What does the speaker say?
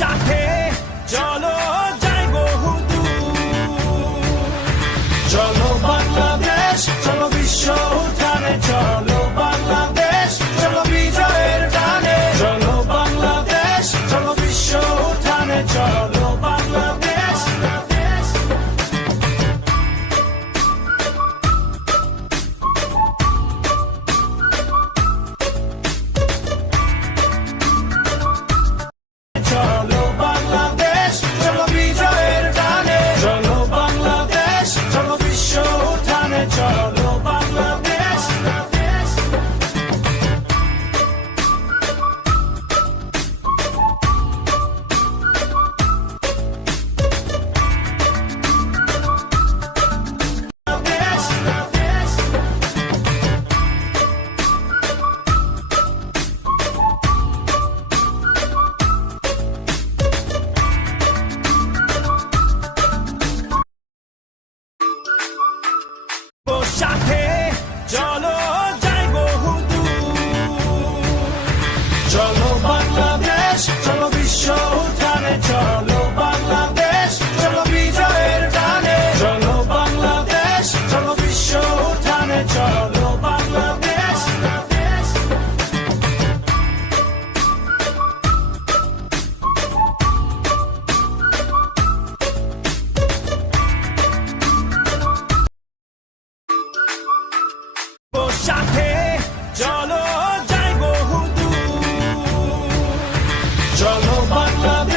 সাথে চলো যাই বহুদূর। চলো বাংলাদেশ, চলো বিশ্ব উঠানে, চলো বাংলাদেশ, চলো বিজয়ের গানে। চলো বাংলাদেশ, চলো বিশ্ব উঠানে, চলো বাংলাদেশ। চলো বাংলাদেশ, চলো বিজয়ের গানে। চলো বাংলাদেশ, চলো বিশ্ব উঠানে, চলো বাংলাদেশ। সাথে চলো যাই বহুদূর। চলো বাংলাদেশ, চলো বিশ্ব উঠানে, চলো বাংলাদেশ, চলো বিজয়ের গানে। চলো বাংলাদেশ, চলো বিশ্ব উঠানে, চলো বাংলাদেশ। সাথে চলো যাই বহুদূর। চলো বাংলাদেশ।